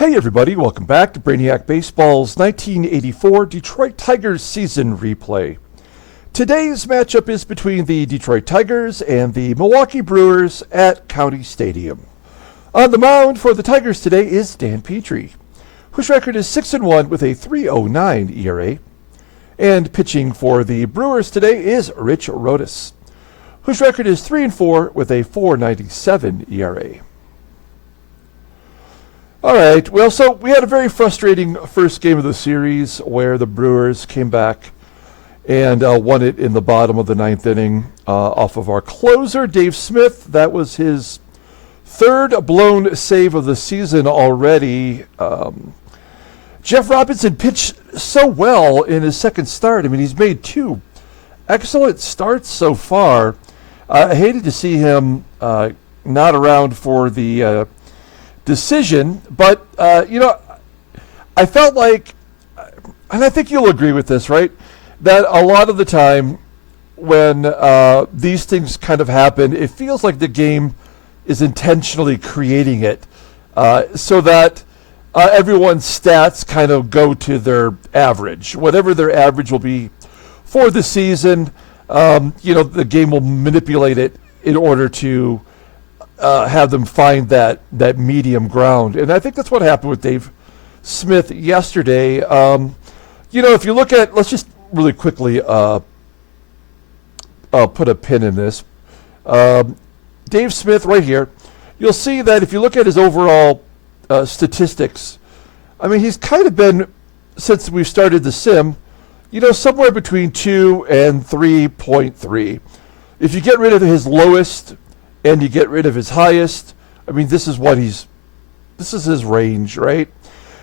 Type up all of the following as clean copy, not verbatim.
Hey everybody, welcome back to Brainiac Baseball's 1984 Detroit Tigers season replay. Today's matchup is between the Detroit Tigers and the Milwaukee Brewers at County Stadium. On the mound for the Tigers today is Dan Petry, whose record is 6-1 with a 3.09 ERA. And pitching for the Brewers today is Rich Rodas, whose record is 3-4 with a 4.97 ERA. All right, well, so we had a very frustrating first game of the series where the Brewers came back and won it in the bottom of the ninth inning off of our closer, Dave Smith. That was his third blown save of the season already. Jeff Robinson pitched so well in his second start. I mean, he's made two excellent starts so far. I hated to see him not around for the decision, but I felt like, and I think you'll agree with this, right, that a lot of the time when these things kind of happen, it feels like the game is intentionally creating it so that everyone's stats kind of go to their average, whatever their average will be for the season. The game will manipulate it in order to have them find that medium ground. And I think that's what happened with Dave Smith yesterday. If you look at, let's just really quickly put a pin in this. Dave Smith right here, you'll see that if you look at his overall statistics, I mean, he's kind of been, since we've started the sim, somewhere between 2 and 3.3. If you get rid of his lowest and you get rid of his highest, I mean, this is his range, right?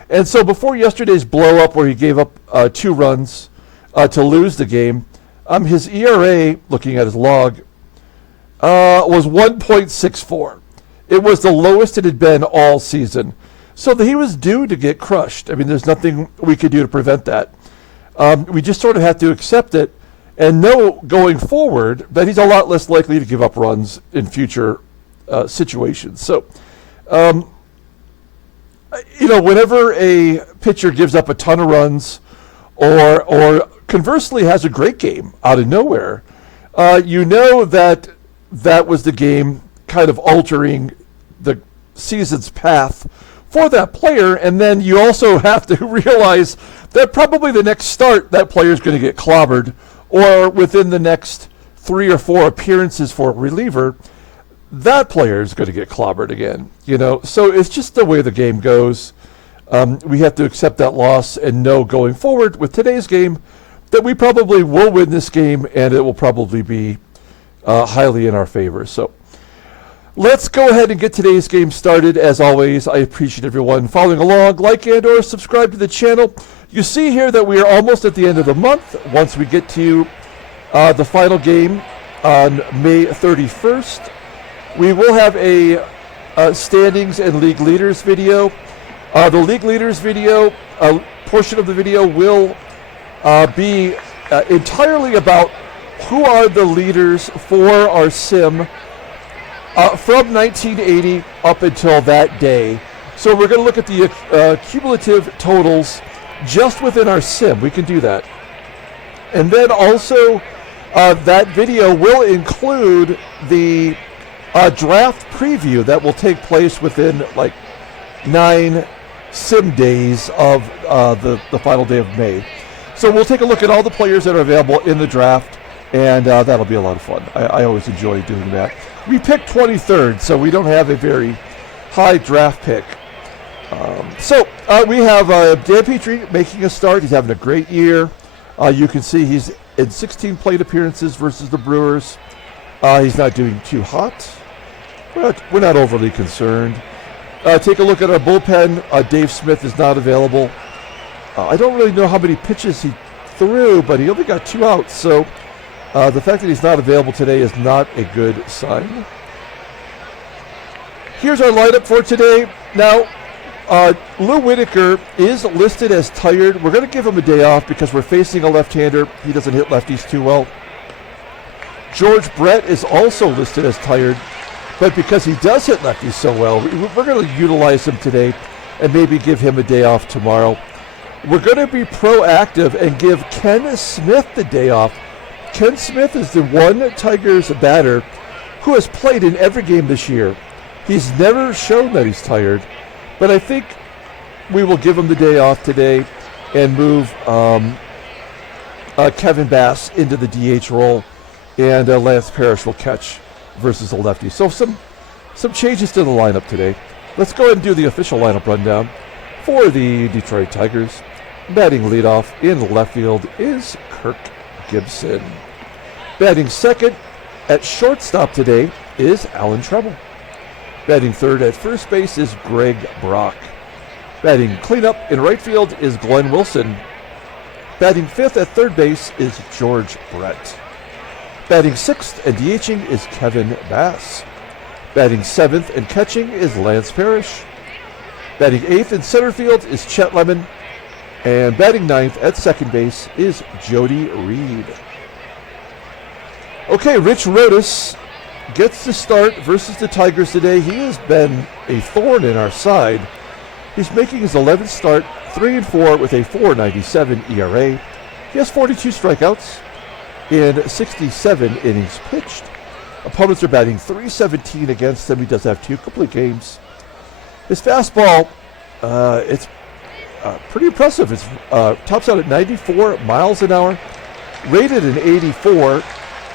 And so before yesterday's blow up where he gave up 2 runs to lose the game, his ERA, looking at his log, was 1.64. It was the lowest it had been all season. So he was due to get crushed. I mean, there's nothing we could do to prevent that. We just sort of have to accept it and know going forward that he's a lot less likely to give up runs in future situations. So, whenever a pitcher gives up a ton of runs or conversely has a great game out of nowhere, that was the game kind of altering the season's path for that player. And then you also have to realize that probably the next start, that player is going to get clobbered, or within the next 3 or 4 appearances for a reliever, that player is going to get clobbered again. So it's just the way the game goes. We have to accept that loss and know going forward with today's game that we probably will win this game, and it will probably be highly in our favor. So let's go ahead and get today's game started. As always, I appreciate everyone following along. Like and or subscribe to the channel. You see here that we are almost at the end of the month. Once we get to the final game on May 31st, we will have a standings and league leaders video. The league leaders video, a portion of the video will be entirely about who are the leaders for our sim from 1980 up until that day. So we're going to look at the cumulative totals just within our sim. We can do that. And then also that video will include the draft preview that will take place within like 9 sim days of the final day of May. So we'll take a look at all the players that are available in the draft, and that'll be a lot of fun. I always enjoy doing that. We picked 23rd, so we don't have a very high draft pick. We have Dan Petry making a start. He's having a great year. You can see he's in 16 plate appearances versus the Brewers. He's not doing too hot. We're not overly concerned. Take a look at our bullpen. Dave Smith is not available. I don't really know how many pitches he threw, but he only got 2 outs. So the fact that he's not available today is not a good sign. Here's our lineup for today. Now, Lou Whitaker is listed as tired. We're going to give him a day off because we're facing a left-hander. He doesn't hit lefties too well. George Brett is also listed as tired, but because he does hit lefties so well, we're going to utilize him today and maybe give him a day off tomorrow. We're going to be proactive and give Ken Smith the day off. Ken Smith is the one Tigers batter who has played in every game this year. He's never shown that he's tired, but I think we will give him the day off today and move Kevin Bass into the DH role, and Lance Parrish will catch versus the lefty. So some changes to the lineup today. Let's go ahead and do the official lineup rundown for the Detroit Tigers. Batting leadoff in left field is Kirk Gibson. Batting second at shortstop today is Alan Trammell. Batting third at first base is Greg Brock. Batting cleanup in right field is Glenn Wilson. Batting fifth at third base is George Brett. Batting sixth and DHing is Kevin Bass. Batting seventh and catching is Lance Parrish. Batting eighth in center field is Chet Lemon. And batting ninth at second base is Jody Reed. Okay, Rich Rodas gets the start versus the Tigers today. He has been a thorn in our side. He's making his 11th start, 3-4 with a .497 ERA. He has 42 strikeouts in 67 innings pitched. Opponents are batting .317 against him. He does have 2 complete games. His fastball, it's pretty impressive. It tops out at 94 miles an hour, rated an 84.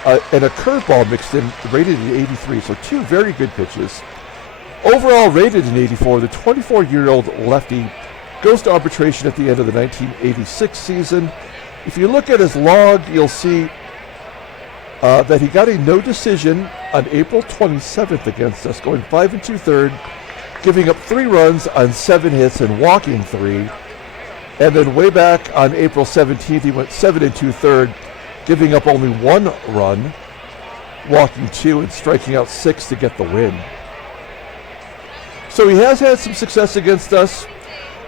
And a curveball mixed in, rated at 83, so 2 very good pitches. Overall rated in 84, the 24-year-old lefty goes to arbitration at the end of the 1986 season. If you look at his log, you'll see that he got a no decision on April 27th against us, going 5 2/3, giving up 3 runs on 7 hits and walking 3. And then way back on April 17th, he went 7 2/3, giving up only 1 run, walking 2, and striking out 6 to get the win. So he has had some success against us,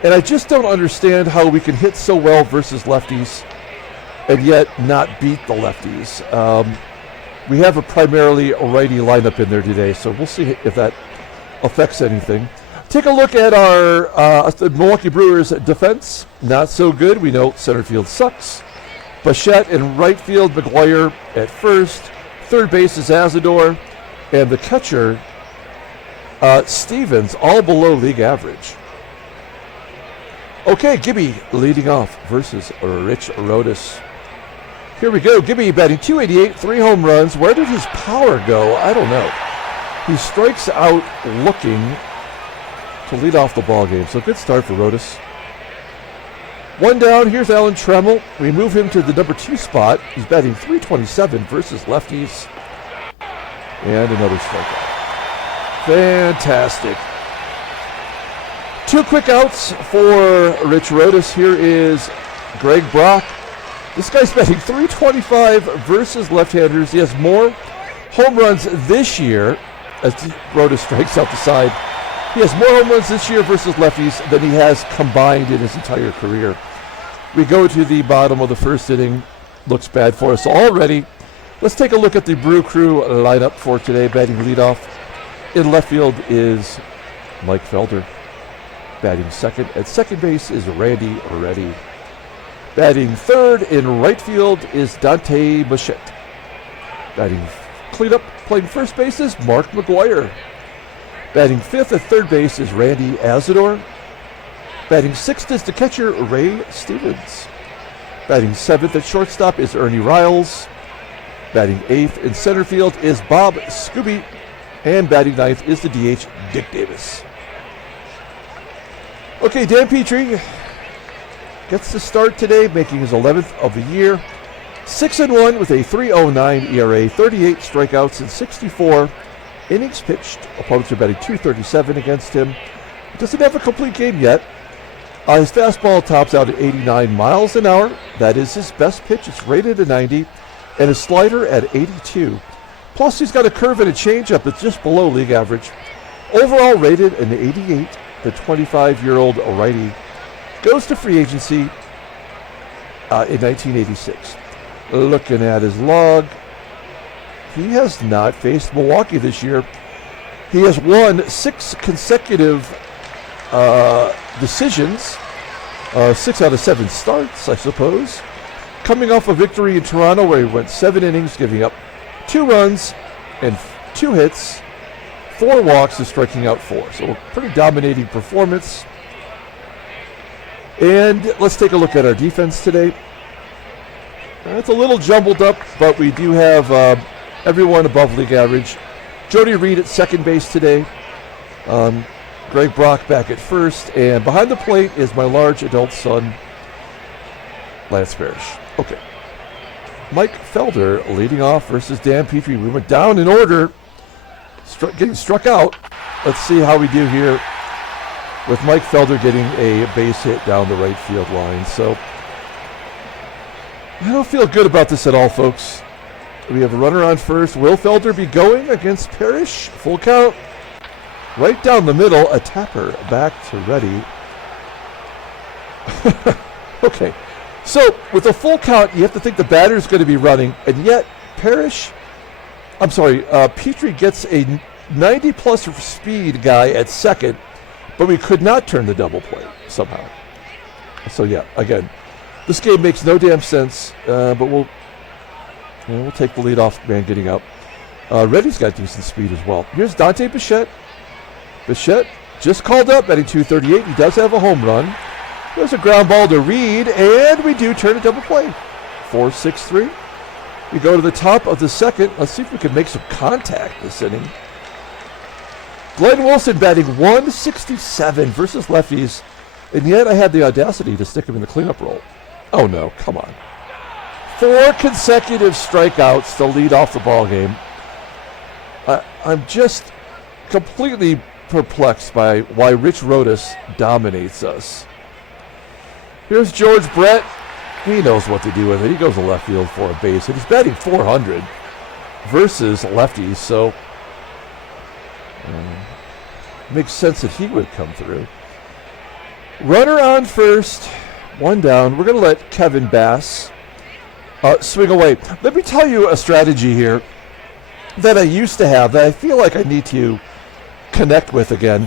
and I just don't understand how we can hit so well versus lefties and yet not beat the lefties. We have a primarily righty lineup in there today, so we'll see if that affects anything. Take a look at our the Milwaukee Brewers defense. Not so good. We know center field sucks. Bichette in right field, McGWIRE at first, third base is ASADOOR, and the catcher, Stevens, all below league average. Okay, Gibby leading off versus Rich Rodas. Here we go, Gibby batting .288, 3 home runs. Where did his power go? I don't know. He strikes out looking to lead off the ball game, so good start for Rodas. 1 down, here's Alan Trammell. We move him to the number 2 spot. He's batting .327 versus lefties. And another strikeout. Fantastic. 2 quick outs for Rich Rodas. Here is Greg Brock. This guy's batting .325 versus left-handers. He has more home runs this year, as Rodas strikes out the side. He has more home runs this year versus lefties than he has combined in his entire career. We go to the bottom of the first inning. Looks bad for us already. Let's take a look at the Brew Crew lineup for today. Batting leadoff in left field is Mike Felder. Batting second at second base is Randy Reddy. Batting third in right field is Dante Bichette. Batting cleanup, playing first base is Mark McGWIRE. Batting fifth at third base is Randy ASADOOR. Batting sixth is the catcher, Ray Stevens. Batting seventh at shortstop is Ernie RILES. Batting eighth in center field is Bob SKUBE. And batting ninth is the DH, Dick Davis. Okay, Dan Petry gets the start today, making his 11th of the year. 6-1 with a .309 ERA, 38 strikeouts in 64 innings pitched. Opponents are batting .237 against him. He doesn't have a complete game yet. His fastball tops out at 89 miles an hour. That is his best pitch. It's rated at 90. And his slider at 82. Plus, he's got a curve and a changeup that's just below league average. Overall rated an 88. The 25-year-old righty goes to free agency in 1986. Looking at his log, he has not faced Milwaukee this year. He has won 6 consecutive decisions, 6 out of 7 starts, I suppose. Coming off a victory in Toronto where he went 7 innings, giving up 2 runs and 2 hits, 4 walks and striking out 4. So a pretty dominating performance. And let's take a look at our defense today. It's a little jumbled up, but we do have everyone above league average. Jody Reed at second base today. Greg Brock back at first. And behind the plate is my large adult son, Lance Parrish. Okay. Mike Felder leading off versus Dan Petry. We went down in order, getting struck out. Let's see how we do here with Mike Felder getting a base hit down the right field line. So I don't feel good about this at all, folks. We have a runner on first. Will Felder be going against Parrish? Full count. Right down the middle, a tapper back to ready. Okay. So, with a full count, you have to think the batter's going to be running, and yet Petry gets a 90-plus speed guy at second, but we could not turn the double play somehow. So, yeah, again, this game makes no damn sense, but we'll take the leadoff man getting up. Reddy's got decent speed as well. Here's Dante Bichette. Bichette just called up, batting .238. He does have a home run. There's a ground ball to Reed, and we do turn a double play. 4-6-3. We go to the top of the second. Let's see if we can make some contact this inning. Glenn Wilson batting .167 versus lefties, and yet I had the audacity to stick him in the cleanup role. Oh no, come on. 4 consecutive strikeouts to lead off the ball game. I'm just completely perplexed by why Rich Rodas dominates us. Here's George Brett. He knows what to do with it. He goes to left field for a base hit. He's batting .400 versus lefties, so makes sense that he would come through. Runner on first, 1 down. We're going to let Kevin Bass swing away. Let me tell you a strategy here that I used to have that I feel like I need to connect with again,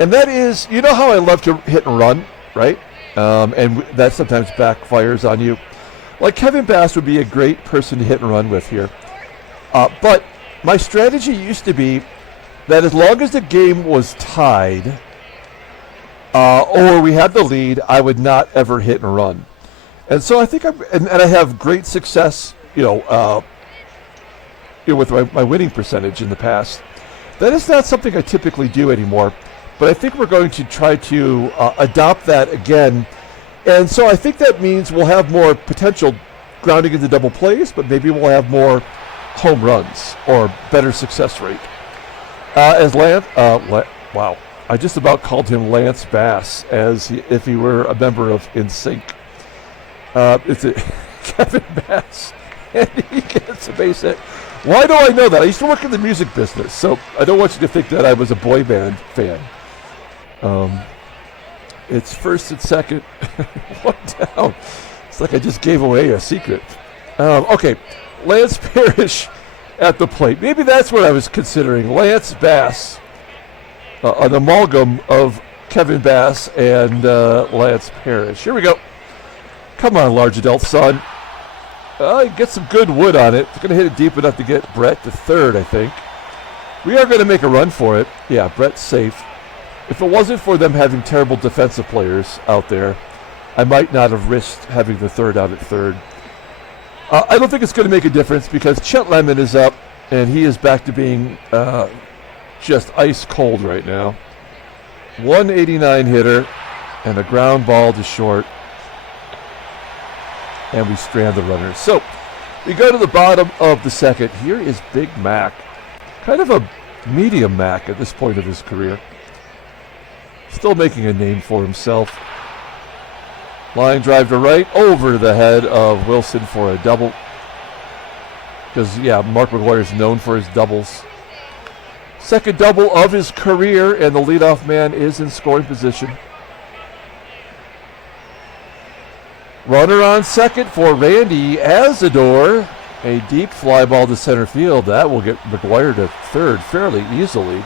and that is, you know how I love to hit and run, right? And that sometimes backfires on you. Like Kevin Bass would be a great person to hit and run with here. But my strategy used to be that as long as the game was tied or we had the lead, I would not ever hit and run. And so I think and I have great success, with my winning percentage in the past. That is not something I typically do anymore. But I think we're going to try to adopt that again. And so I think that means we'll have more potential grounding into double plays, but maybe we'll have more home runs or better success rate. As Lance, wow, I just about called him Lance Bass if he were a member of NSYNC. It's Kevin Bass, and he gets a base hit. Why do I know that? I used to work in the music business, so I don't want you to think that I was a boy band fan. It's first and second, 1 down. It's like I just gave away a secret. Okay, Lance Parrish at the plate. Maybe that's what I was considering. Lance Bass, an amalgam of Kevin Bass and Lance Parrish. Here we go. Come on, large adult son. Get some good wood on it. It's going to hit it deep enough to get Brett to third, I think. We are going to make a run for it. Yeah, Brett's safe. If it wasn't for them having terrible defensive players out there, I might not have risked having the third out at third. I don't think it's going to make a difference because Chet Lemon is up, and he is back to being just ice cold right now. 189 hitter, and a ground ball to short. And we strand the runners. So we go to the bottom of the second. Here is Big Mac. Kind of a medium Mac at this point of his career. Still making a name for himself. Line drive to right, over the head of Wilson for a double. Because, yeah, Mark McGWIRE is known for his doubles. Second double of his career, and the leadoff man is in scoring position. Runner on second for Randy ASADOOR. A deep fly ball to center field. That will get McGWIRE to third fairly easily.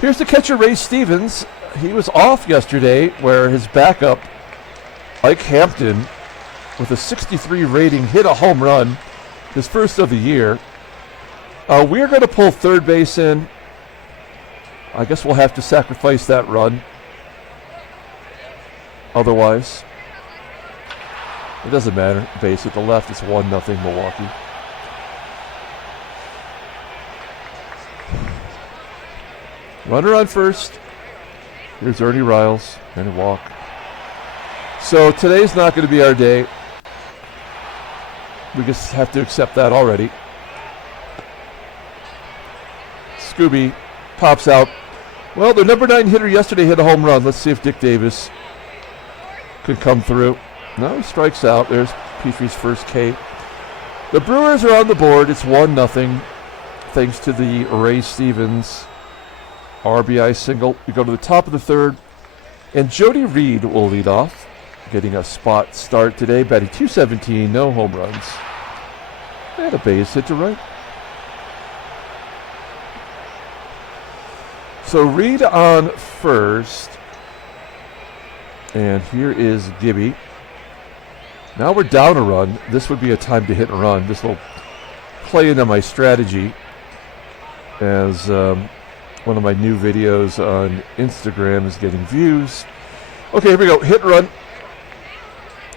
Here's the catcher, Ray Stevens. He was off yesterday, where his backup, Ike Hampton, with a 63 rating, hit a home run, his first of the year. We're going to pull third base in. I guess we'll have to sacrifice that run. Otherwise, it doesn't matter. Base at the left, it's 1-0 Milwaukee. Runner on first. Here's Ernie Riles and a walk. So today's not going to be our day. We just have to accept that already. SKUBE pops out. Well, their number 9 hitter yesterday hit a home run. Let's see if Dick Davis could come through. No, he strikes out. There's Petry's first K. The Brewers are on the board. It's 1-0 thanks to the Ray Stevens RBI single. We go to the top of the third, and Jody Reed will lead off, getting a spot start today, batting .217, no home runs. And a base hit to right. So Reed on first, and here is Gibby. Now we're down a run. This would be a time to hit and run. This will play into my strategy as one of my new videos on Instagram is getting views. Okay, here we go. Hit and run.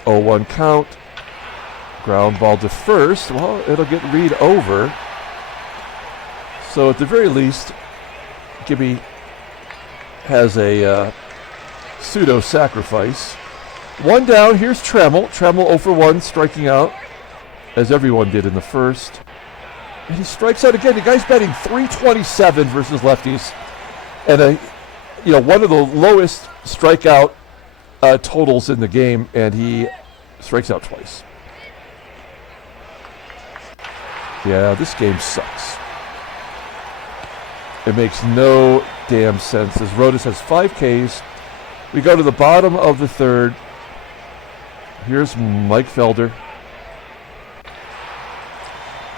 0-1 count. Ground ball to first. Well, it'll get Reed over. So at the very least, Gibby has a pseudo sacrifice. One down. Here's Trammell. Trammell 0 for 1, striking out, as everyone did in the first. And he strikes out again. The guy's batting .327 versus lefties, and one of the lowest strikeout totals in the game, and he strikes out twice. Yeah, this game sucks. It makes no damn sense. As Rodas has 5 Ks, we go to the bottom of the third. Here's Mike Felder.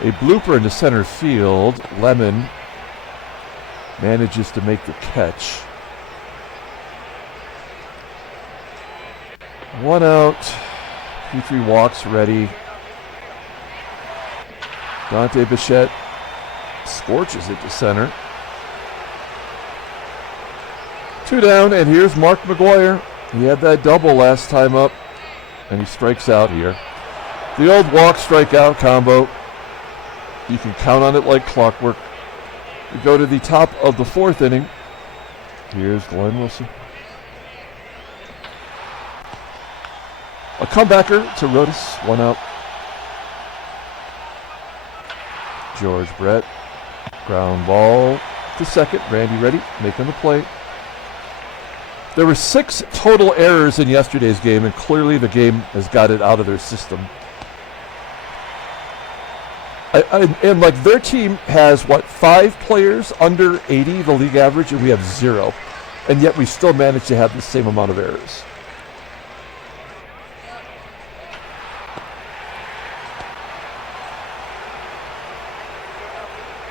A blooper into center field. Lemon manages to make the catch. 1 out. Petry walks ready. Dante Bichette scorches it to center. 2 down, and here's Mark McGWIRE. He had that double last time up, and he strikes out here. The old walk-strikeout combo. You can count on it like clockwork. We go to the top of the 4th inning. Here's Glenn Wilson. A comebacker to Rodas, 1 out. George Brett, ground ball to second. Randy ready, making the play. There were 6 total errors in yesterday's game, and clearly the game has got it out of their system. And like their team has, 5 players under 80, the league average, and we have 0. And yet we still manage to have the same amount of errors.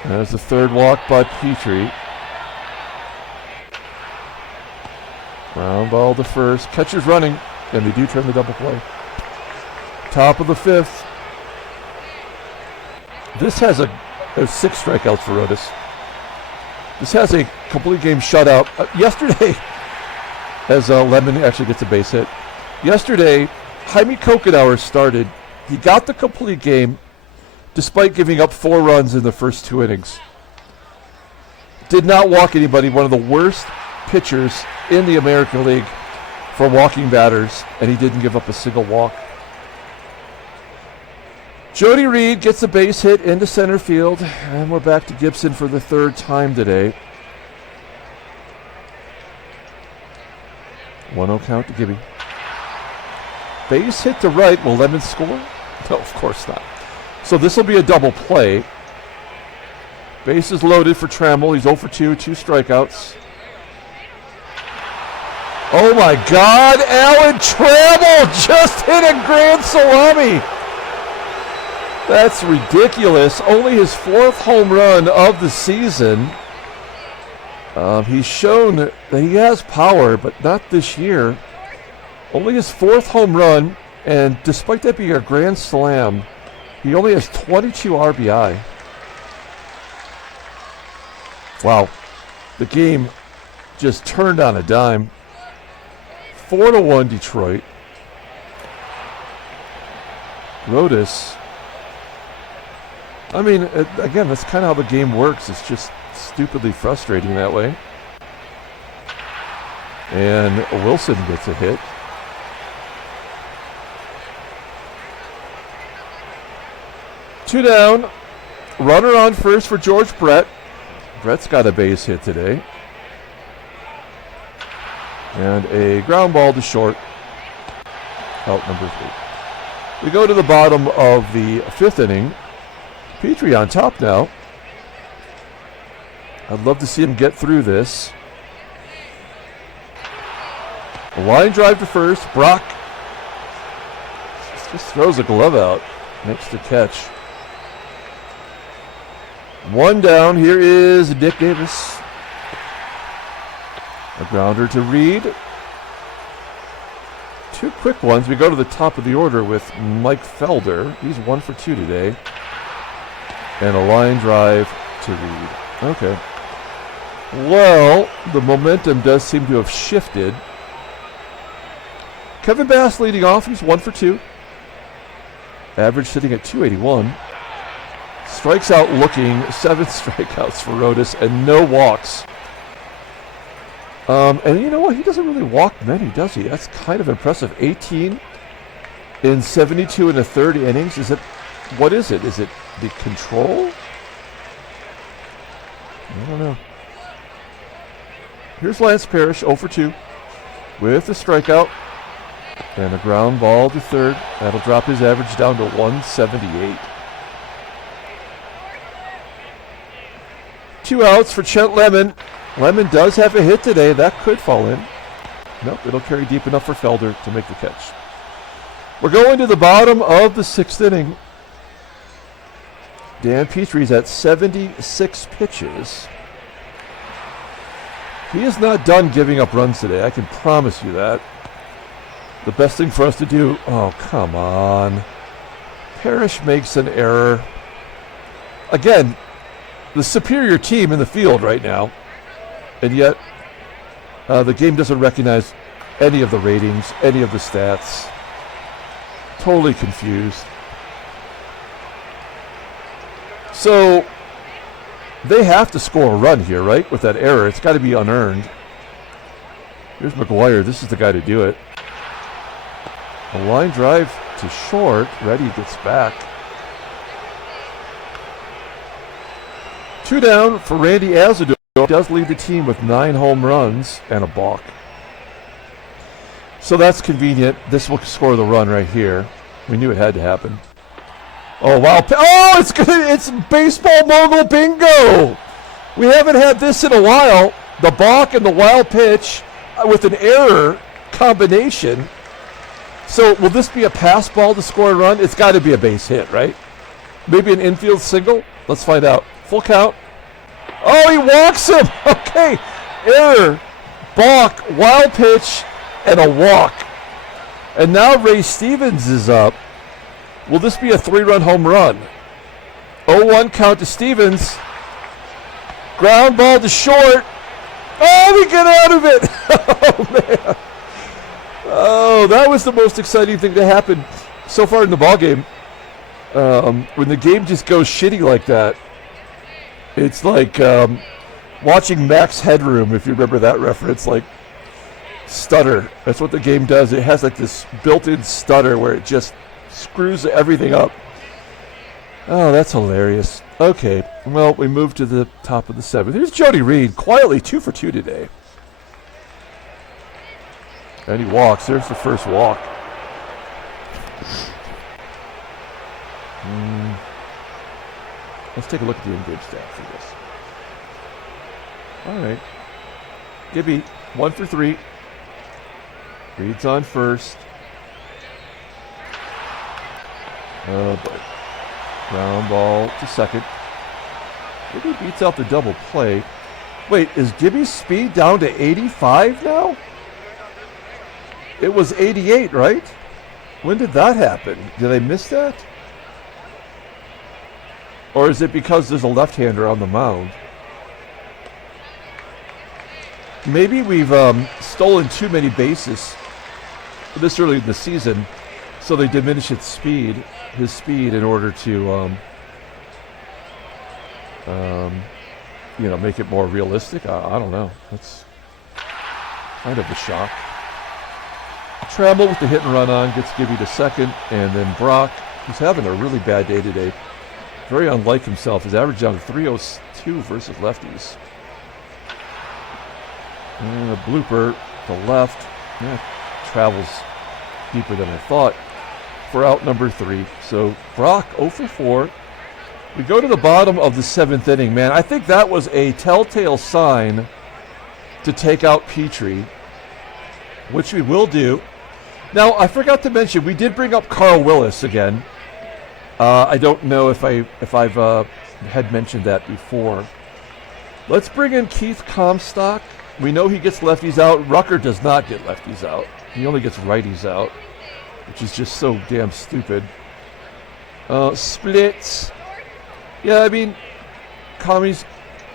There's the third walk by Petry. Ground ball to first. Catcher's running, and they do turn the double play. Top of the 5th. This has there's 6 strikeouts for Rodas. This has a complete game shutout. Yesterday, as Lemon actually gets a base hit. Yesterday, Jaime Kokenauer started. He got the complete game despite giving up 4 runs in the first 2 innings. Did not walk anybody, one of the worst pitchers in the American League for walking batters, and he didn't give up a single walk. Jody Reed gets a base hit into center field, and we're back to GIBSON for the 3rd time today. 1-0 count to Gibby. Base hit to right. Will Lemon score? No, of course not. So this will be a double play. Base is loaded for Trammell. He's 0 for 2, 2 strikeouts. Oh my God, Alan Trammell just hit a grand salami. That's ridiculous. Only his 4th home run of the season. He's shown that he has power, but not this year. Only his 4th home run, and despite that being a grand slam, he only has 22 RBI. Wow. The game just turned on a dime. 4-1 Detroit. Rodas. I mean, again, that's kind of how the game works. It's just stupidly frustrating that way. And Wilson gets a hit. Two down. Runner on first for George Brett. Brett's got a base hit today. And a ground ball to short. Out number 3. We go to the bottom of the 5th inning. Petry on top now. I'd love to see him get through this. A line drive to first. Brock just throws a glove out. Makes the catch. 1 down. Here is Dick Davis. A grounder to Reed. 2 quick ones. We go to the top of the order with Mike Felder. He's 1 for 2 today. And a line drive to Reed. Okay. Well, the momentum does seem to have shifted. Kevin Bass leading off. He's 1 for 2. Average sitting at 281. Strikes out looking. 7 strikeouts for Rodas and no walks. And you know what? He doesn't really walk many, does he? That's kind of impressive. 18 in 72 and a third innings. What is it? Is it the control? I don't know. Here's Lance Parrish, 0 for 2, with a strikeout and a ground ball to third. That'll drop his average down to 178. 2 outs for Chet Lemon. Lemon does have a hit today. That could fall in. Nope, it'll carry deep enough for Felder to make the catch. We're going to the bottom of the 6th inning. Dan Petry's at 76 pitches. He is not done giving up runs today. I can promise you that. The best thing for us to do... Oh, come on. Parrish makes an error. Again, the superior team in the field right now. And yet, the game doesn't recognize any of the ratings, any of the stats. Totally confused. So, they have to score a run here, right? With that error. It's got to be unearned. Here's McGWIRE. This is the guy to do it. A line drive to short. Reddy gets back. 2 down for Randy ASADOOR. Does lead the team with 9 home runs and a balk. So that's convenient. This will score the run right here. We knew it had to happen. Oh, wow. Oh, it's baseball mogul bingo. We haven't had this in a while. The balk and the wild pitch with an error combination. So will this be a pass ball to score a run? It's got to be a base hit, right? Maybe an infield single? Let's find out. Full count. Oh, he walks him. Okay. Error, balk, wild pitch, and a walk. And now Ray Stevens is up. Will this be a 3-run home run? 0-1 count to Stevens. Ground ball to short. Oh, we get out of it. Oh, man. Oh, that was the most exciting thing to happen so far in the ballgame. When the game just goes shitty like that. It's like watching Max Headroom, if you remember that reference, like stutter. That's what the game does. It has like this built-in stutter where it just screws everything up. Oh, that's hilarious. Okay, well, we move to the top of the 7th. Here's Jody Reed, quietly 2 for 2 today. And he walks. There's the first walk. Let's take a look at the in-game stats for this. All right. Gibby, 1 for 3. Reed's on first. Oh, boy. Ground ball to second. Gibby beats out the double play. Wait, is Gibby's speed down to 85 now? It was 88, right? When did that happen? Did I miss that? Or is it because there's a left-hander on the mound? Maybe we've stolen too many bases this early in the season, so they diminish his speed in order to, make it more realistic. I don't know. That's kind of a shock. Trammell with the hit and run on gets Gibby to second, and then Brock, who's having a really bad day today, very unlike himself, is average down to 302 versus lefties. And a blooper to left. Yeah, travels deeper than I thought for out number 3. So Brock 0 for 4. We go to the bottom of the 7th inning. Man, I think that was a telltale sign to take out Petry, which we will do. Now, I forgot to mention, we did bring up Carl Willis again. I don't know if I've had mentioned that before. Let's bring in Keith Comstock. We know he gets lefties out. Rucker does not get lefties out. He only gets righties out, which is just so damn stupid. Splits. Yeah, I mean, Kami's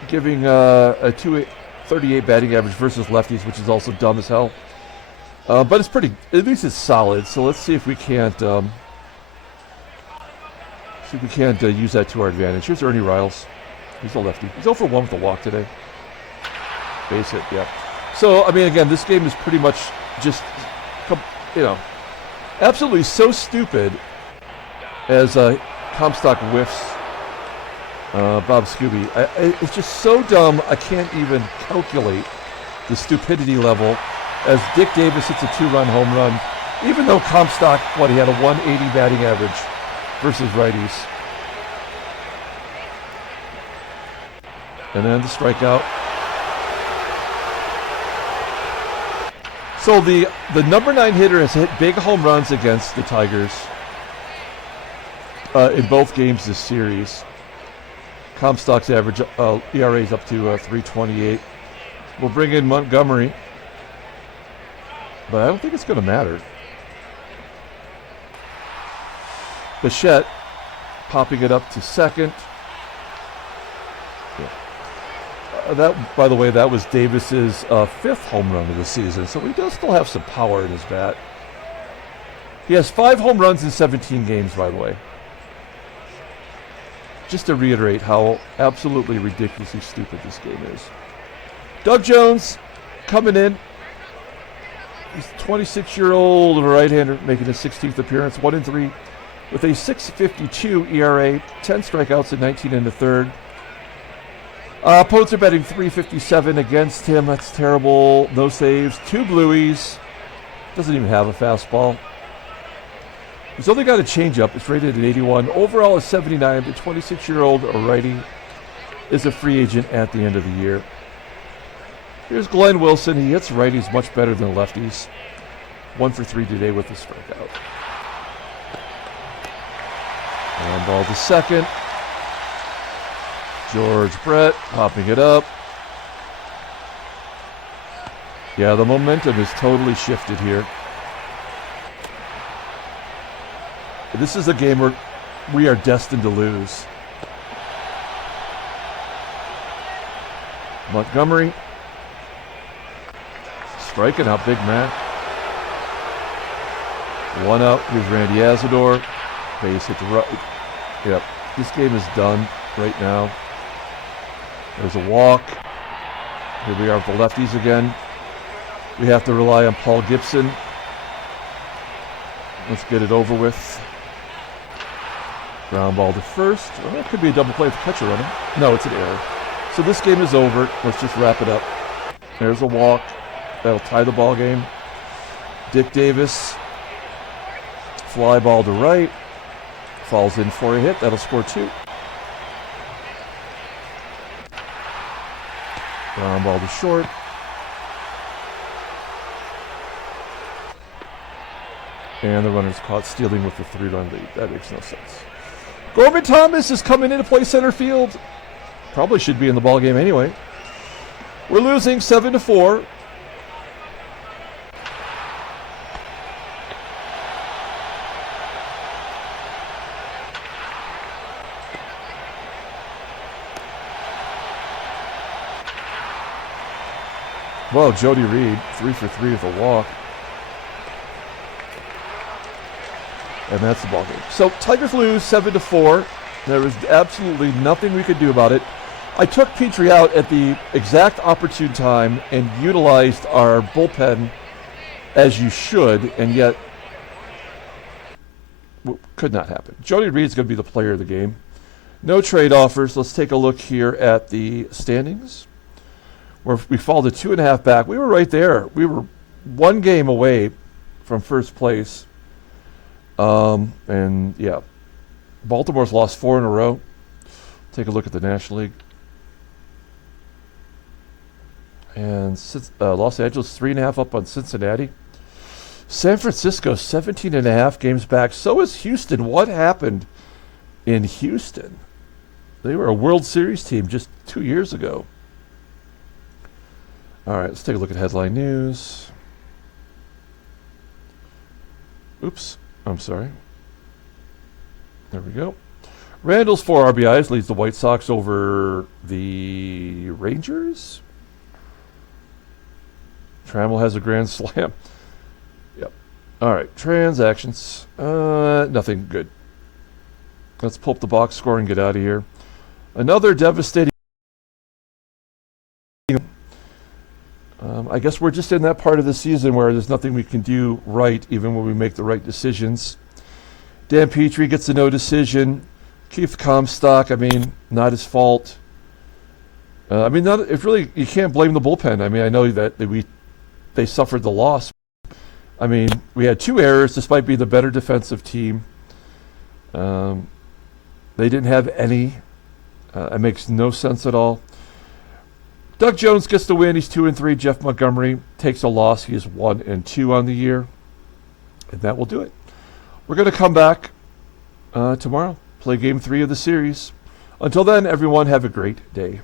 giving a 238 batting average versus lefties, which is also dumb as hell. But it's pretty, at least it's solid. So let's see if we can't use that to our advantage. Here's Ernie RILES. He's a lefty. He's 0 for 1 with a walk today. Base hit, yeah. So, I mean, again, this game is pretty much just, absolutely so stupid as Comstock whiffs Bob SKUBE. It's just so dumb, I can't even calculate the stupidity level as Dick Davis hits a 2-run home run, even though Comstock, he had a 180 batting average versus righties. And then the strikeout. So the number 9 hitter has hit big home runs against the Tigers in both games this series. Comstock's average ERA is up to 3.28. We'll bring in Montgomery, but I don't think it's going to matter. Bichette popping it up to second. That, by the way, that was Davis's 5th home run of the season, so he does still have some power in his bat. He has 5 home runs in 17 games, by the way. Just to reiterate how absolutely ridiculously stupid this game is. Doug Jones coming in. He's a 26-year-old right-hander making his 16th appearance, 1-3 with a 6.52 ERA, 10 strikeouts and 19 in the third. Opponents are betting 357 against him. That's terrible. No saves. 2 blueies. Doesn't even have a fastball. He's only got a changeup. It's rated at 81. Overall is 79. The 26-year-old righty is a free agent at the end of the year. Here's Glenn Wilson. He hits righties much better than lefties. 1 for 3 today with the strikeout. And ball to second. George Brett popping it up. Yeah, the momentum is totally shifted here. This is a game where we are destined to lose. Montgomery. Striking out Big Mac. 1 out. Here's Randy ASADOOR. Base hit to right. Yep. This game is done right now. There's a walk. Here we are with the lefties again. We have to rely on Paul Gibson. Let's get it over with. Ground ball to first. Well, that could be a double play with the catcher running. No, it's an error. So this game is over. Let's just wrap it up. There's a walk. That'll tie the ball game. Dick Davis. Fly ball to right. Falls in for a hit. That'll score 2. Ground ball to short. And the runner's caught stealing with the 3-run lead. That makes no sense. Corbin Thomas is coming in to play center field. Probably should be in the ball game anyway. We're losing 7-4. Well, Jody Reed, 3 for 3 with a walk. And that's the ball game. So Tigers lose 7-4. There was absolutely nothing we could do about it. I took Petry out at the exact opportune time and utilized our bullpen as you should, and yet could not happen. Jody Reed's going to be the player of the game. No trade offers. Let's take a look here at the standings, where we fall to 2.5 back. We were right there. We were one game away from first place. And yeah, Baltimore's lost 4 in a row. Take a look at the National League. And Los Angeles 3.5 up on Cincinnati. San Francisco 17.5 games back. So is Houston. What happened in Houston? They were a World Series team just 2 years ago. All right, let's take a look at headline news. Oops, I'm sorry. There we go. Randall's 4 RBIs leads the White Sox over the Rangers. Trammell has a grand slam. Yep. All right, transactions. Nothing good. Let's pull up the box score and get out of here. Another devastating. I guess we're just in that part of the season where there's nothing we can do right, even when we make the right decisions. Dan Petry gets a no decision. Keith Comstock, I mean, not his fault. If really, you can't blame the bullpen. I mean, I know that they suffered the loss. I mean, we had 2 errors despite being the better defensive team. They didn't have any. It makes no sense at all. Doug Jones gets the win. He's 2-3. Jeff Montgomery takes a loss. He is 1-2 on the year. And that will do it. We're going to come back tomorrow, play Game 3 of the series. Until then, everyone, have a great day.